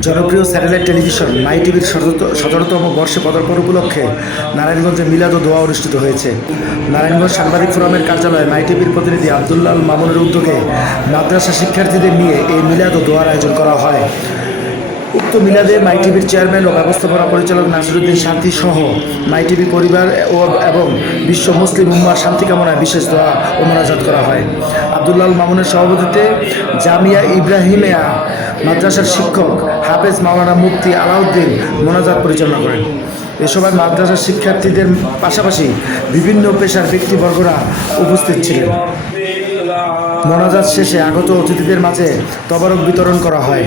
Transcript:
জনপ্রিয় satellite television মাই টিভির ১৭তম বর্ষে পদার্পণ উপলক্ষে নারায়ণগঞ্জে মিলাদ ও দোয়া অনুষ্ঠিত হয়েছে। নারায়ণগঞ্জ সাংবাদিক ফোরামের কার্যালয়ে মাই টিভির প্রতিনিধি আব্দুল্লাহ মামুনের উদ্যোগে মাদ্রাসা শিক্ষার্থীদের নিয়ে এই মিলাদ ও দোয়ার আয়োজন করা হয়। উক্ত মিলাদে মাই টিভির চেয়ারম্যান ও ব্যবস্থাপনা পরিচালক নাসিরুদ্দিন শান্তি সহ মাই টিভি পরিবার এবং বিশ্ব মুসলিম উম্মার শান্তি কামনায় বিশেষ দোয়া ও মোনাজাত করা হয়। আব্দুল্লাহ মামুনের সভাপতিত্বে জামিয়া ইব্রাহিমিয়া মাদ্রাসার শিক্ষক হাফেজ মাওলানা মুফতি আলাউদ্দিন মোনাজাত পরিচালনা করেন। এ সময় মাদ্রাসার শিক্ষার্থীদের পাশাপাশি বিভিন্ন পেশার ব্যক্তিবর্গরা উপস্থিত ছিলেন। মোনাজাত শেষে আগত অতিথিদের মাঝে তবারক বিতরণ করা হয়।